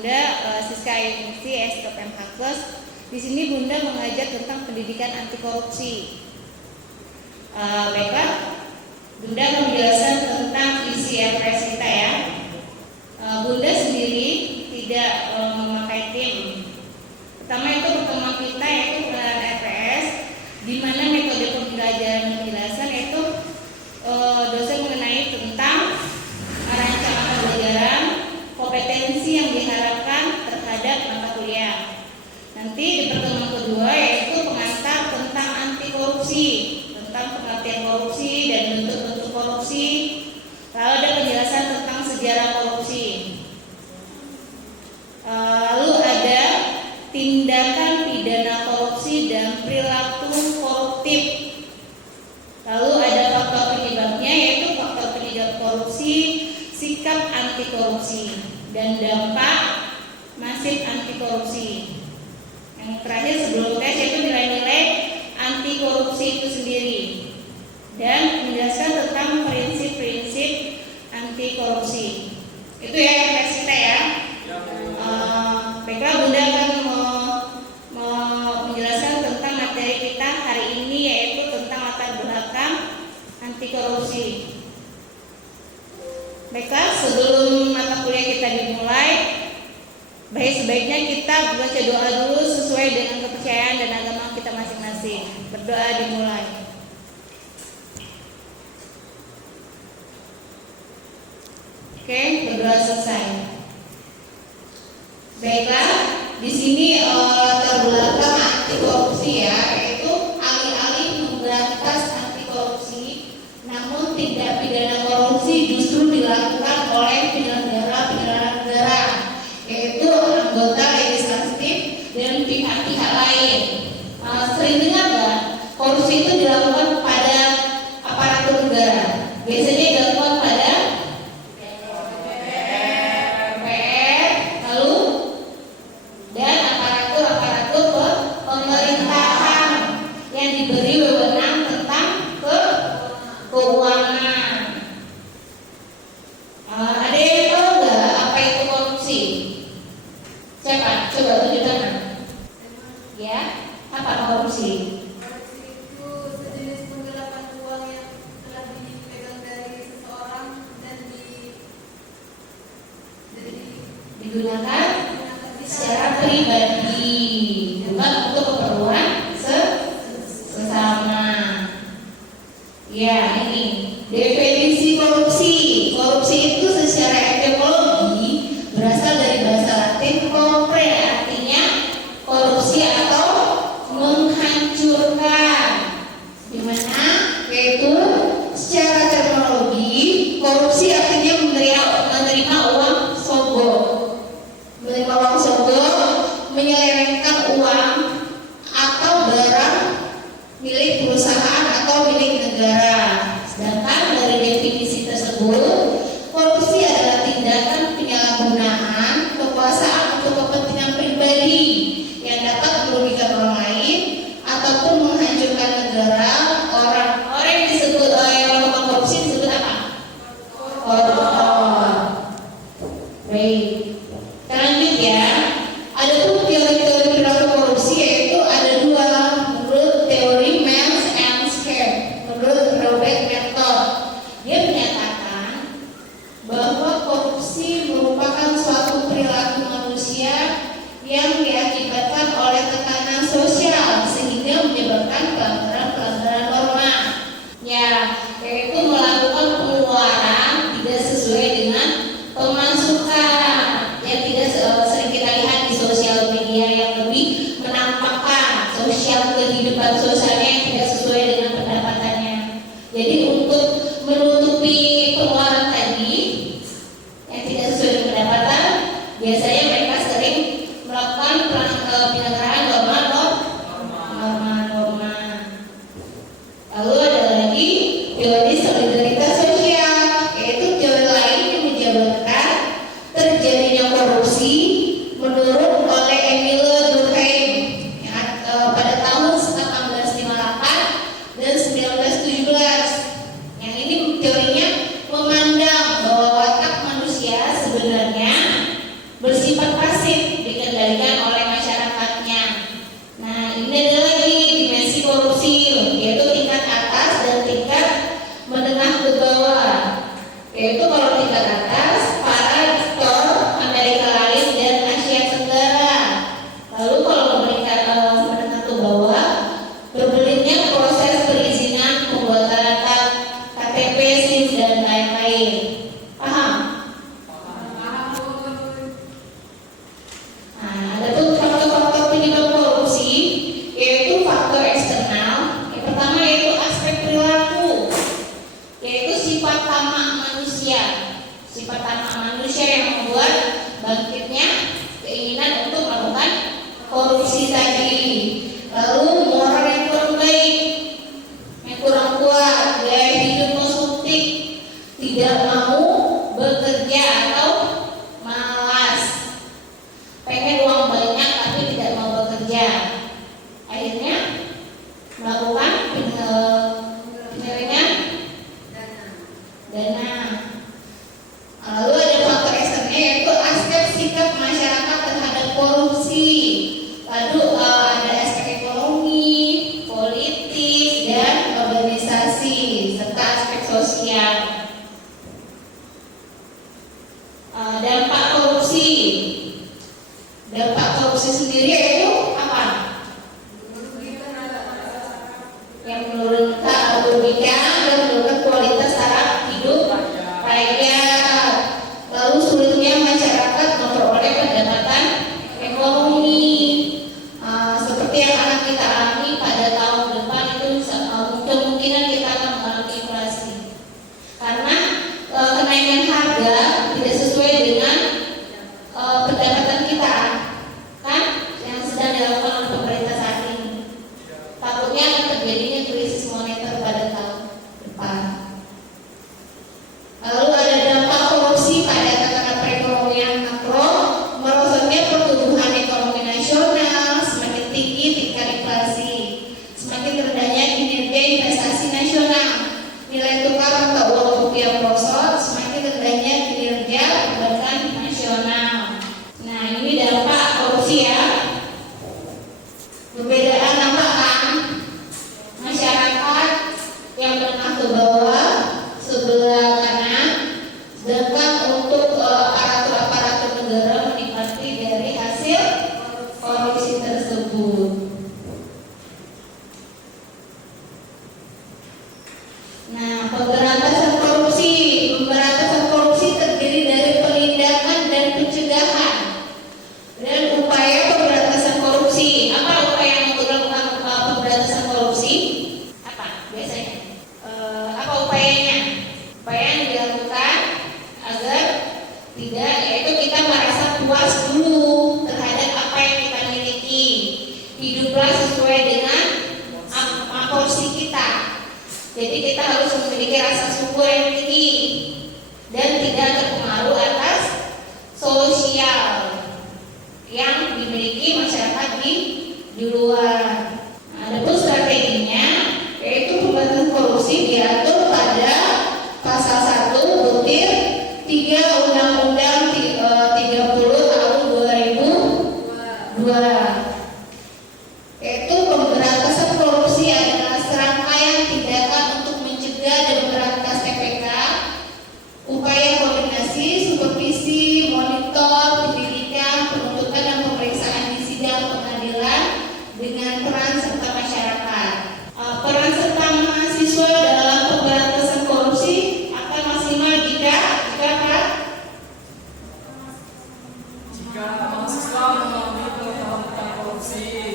Bunda Siska Ayuningsi SKPM Hakes. Di sini Bunda mengajar tentang pendidikan anti korupsi. Baiklah, Bunda menjelaskan tentang isi LPS kita ya. Bunda sendiri tidak memakai tim. Pertama itu pertemuan kita yaitu pengarahan LPS, di mana metode pembelajaran dan penjelasan yaitu dosen mengenai tentang rancangan pembelajaran, kompetensi yang diharapkan terhadap mata kuliah. Nanti di pertemuan kedua yaitu pengantar tentang anti korupsi, tentang pengertian korupsi dan bentuk-bentuk korupsi. Lalu ada penjelasan tentang sejarah korupsi. Lalu ada tindakan pidana korupsi dan perilaku koruptif. Lalu ada faktor penyebabnya yaitu faktor penyebab korupsi, sikap anti korupsi, dan dampak masif anti korupsi. Yang terakhir sebelum tes yaitu nilai-nilai anti korupsi itu sendiri dan menjelaskan tentang prinsip-prinsip anti korupsi. Itu ya yang tes kita ya. Baiklah, Bunda akan menjelaskan tentang materi kita hari ini yaitu tentang latar belakang anti korupsi. Baiklah, sebelum mata kuliah kita dimulai, sebaiknya kita baca doa dulu sesuai dengan kepercayaan dan agama kita masing-masing. Berdoa dimulai. Oke, berdoa selesai. Baiklah, di sini latar belakang anti korupsi ya, yaitu alih-alih memberantas anti korupsi, namun tindak pidana korupsi justru dilakukan oleh penyelenggara negara, yaitu anggota legislatif dan pihak-pihak lain. Sering dengar nggak? Korupsi itu dilakukan pada aparatur negara. Biasanya dilakukan pada DPR, lalu dan aparatur pemerintahan yang diberi wewenang tentang keuangan. Ada yang tahu nggak apa itu korupsi? Siapa? Coba tunjuk tangan. Ya, apa korupsi? Korupsi itu sejenis penggelapan uang yang telah dipegang dari seseorang dan digunakan secara pribadi, bukan untuk keperluan sesama. Ya, ini definisi korupsi. Korupsi itu secara etimologi berasal dari bahasa Latin corrupere, artinya korupsi atau menghancurkan. Dimana yaitu secara terminologi korupsi artinya menerima uang sogok, menyelewengkan uang atau barang milik perusahaan atau milik negara. Sedangkan dari definisi tersebut, korupsi adalah tindakan penyalahgunaan kekuasaan untuk kepentingan pribadi yang dapat merugikan orang lain ataupun menghancurkan negara. Orang-orang yang disebut yang melakukan korupsi disebut apa? Koruptor. Baik. Kita lanjut ya. Ada pun teori-teori perilaku korupsi yaitu ada dua. Menurut teori Mans and Scam, menurut Robert Merton, dia menyatakan bahwa korupsi merupakan suatu perilaku manusia yang diakibatkan oleh tekanan sosial sehingga menyebabkan pelanggaran norma. Ya, yaitu melakukan pengeluaran tidak sesuai dengan pemasukan yang tidak sering kita lihat di sosial media yang lebih menampakkan kehidupan sosialnya yang tidak sesuai dengan pendapatannya. Jadi untuk menutupi pengeluaran tadi yang tidak sesuai dengan pendapatan, biasanya mereka sering melakukan penyelenggaraan norma. Lalu ada lagi teori solidaritas sosial, yaitu teori lain yang menjabarkan terjadinya korupsi menurut oleh Emile Durkheim pada tahun 1858 dan 1917. Yang ini teorinya memandang bahwa watak manusia sebenarnya bersifat pasif dikendalikan oleh masyarakatnya. Nah, ini ada lagi dimensi korupsi, yaitu tingkat atas dan tingkat menengah ke bawah. Yaitu kalau tingkat atas para aktor Amerika Latin dan Asia Tenggara. Lalu kalau menengah ke bawah, berbelitnya proses perizinan pembuatan KTP, SIM dan lain-lain. Paham? Nah, ada tuh faktor-faktor penyebab korupsi, yaitu faktor eksternal. Yang pertama yaitu aspek perilaku, yaitu sifat tamak manusia. Sifat tamak manusia yang membuat bangkitnya keinginan untuk melakukan korupsi tadi. Lalu moral yang kurang baik, yang kurang kuat, gaya hidup konsumtif, tidak mau bekerja atau malas, pengen uang banyak tapi tidak mau bekerja, akhirnya melakukan penyelewengan dana. Lalu ada faktor eksternal yaitu aspek sikap masyarakat terhadap korupsi. Lalu ada aspek ekonomi, politis, dan organisasi serta aspek sosial. Dampak korupsi. Dampak korupsi sendiri yaitu apa? Yang menurunkan dan menurunkan kualitas taraf hidup rakyat. Lalu sulitnya masyarakat memperoleh pendapatan ekonomi. Seperti yang akan kita alami pada tahun depan itu kemungkinan kita akan mengalami inflasi. Karena kenaikan harga tidak sesuai dengan pendapatan kita, kan? Yang sedang dilakukan oleh pemerintah saat ini. Takutnya akan terjadinya krisis moneter pada tahun depan. Lalu ada dampak korupsi pada tatanan perekonomian makro, merosotnya pertumbuhan ekonomi nasional, semakin tinggi tingkat inflasi, semakin rendahnya kinerja investasi nasional, nilai tukar mata uang rupiah merosot, semakin rendahnya kinerja perbankan nasional. Nah, ini dampak korupsi ya. Perbedaan apa kan? Masyarakat yang menengah ke bawah sebelah kanan, sedangkan untuk aparatur negara menikmati dari hasil korupsi tersebut. Nah, pemberantasan korupsi. Pemberantasan korupsi terdiri dari penindakan dan pencegahan dan upaya pemberantasan korupsi. Apa upaya yang dilakukan pemberantasan korupsi? Apa biasanya? Apa upayanya? Upaya yang dilakukan agar tidak, yaitu kita merasa puas dulu terhadap apa yang kita miliki. Hiduplah sesuai dengan porsi kita. Jadi kita harus memiliki rasa syukur yang tinggi dan tidak terpengaruh atas sosial yang dimiliki masyarakat di luar. Ada pun strateginya, yaitu pemberantasan korupsi diatur pada pasal 1 butir 3 Undang-Undang 30 tahun 2002. Yaitu pemberantasan korupsi adalah serangkaian tindakan untuk mencegah dan memberantas TPK, upaya koordinasi, supervisi, monitor, penyelidikan, penuntutan dan pemeriksaan di sidang pengadilan dengan peran serta masyarakat. Peran serta mahasiswa dalam pemberantasan korupsi akan maksimal jika apa? Jika mahasiswa mengalami pengetahuan korupsi,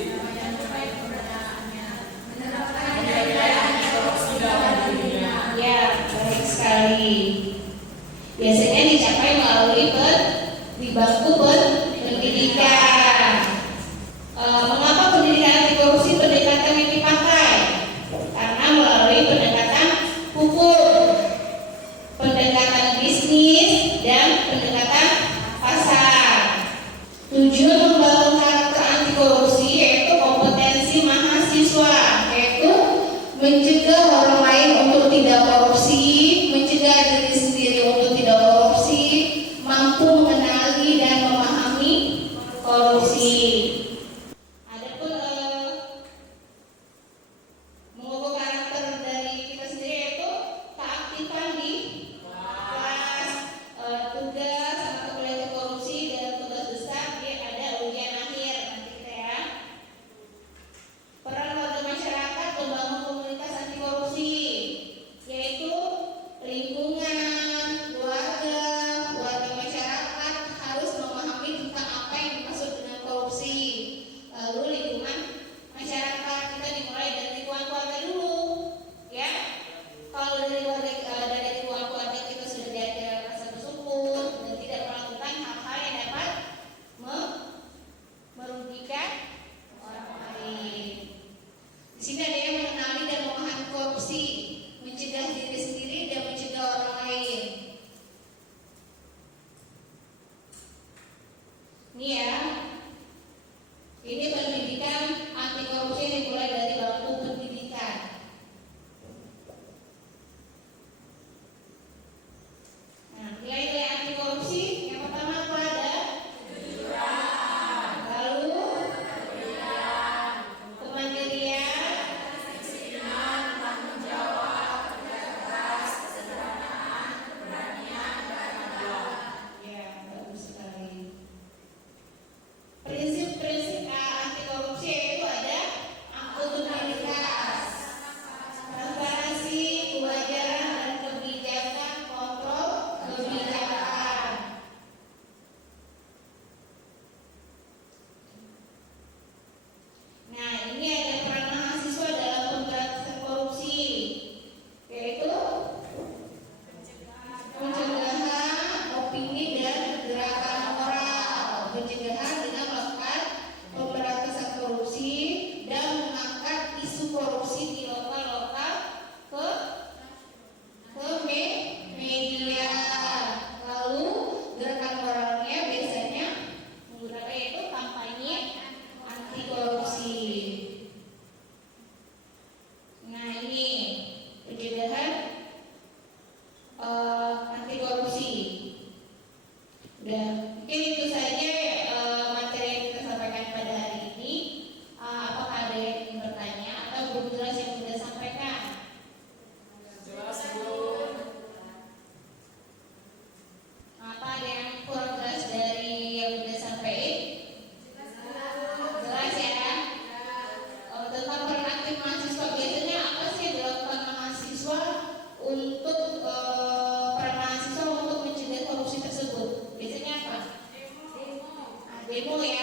Ya, baik sekali. Biasanya dicapai melalui di bangku pendidikan. Mengapa pendidikan anti korupsi pendekatan yang dipakai? Karena melalui pendekatan hukum, pendekatan bisnis, dan pendekatan pasar. Tujuan membangun karakter anti korupsi yaitu kompetensi mahasiswa, yaitu mencegah orang lain untuk tidak korupsi, mencegah diri sendiri untuk tidak korupsi, mampu mengenali dan memahami Ini ya. Ini pendidikan anti korupsi yang dimulai dari bangku pendidikan. Nah, nilai-nilai anti korupsi yang pertama apa ada? Lalu kemandirian, ya bagus sekali. Prinsip-prinsip anti korupsi itu ada akuntabilitas, transparansi, kewajaran dan kebijakan, kontrol kebijakan. Nah, ini ada peran mahasiswa dalam pemberantasan korupsi, yaitu pencegahan opini dan gerakan moral, pencegahan dengan melakukan pemberantasan korupsi dan mengangkat isu korupsi di lokal-lokal ke media. Lalu gerakan moralnya biasanya menggunakan yaitu kampanye anti korupsi. Nah, ini pencegahan anti korupsi. Udah, mungkin itu saja materi yang kita sampaikan pada hari ini. Apakah ada yang ingin bertanya atau belum jelas yang sudah sampaikan? Jelas Bu. Apa ada yang kurang jelas dari yang sudah sampaikan? Jelas ya. Tentang peran aktif mahasiswa, biasanya apa sih yang dilakukan mahasiswa untuk peran mahasiswa untuk mencegah korupsi tersebut? Biasanya apa? Demo ya.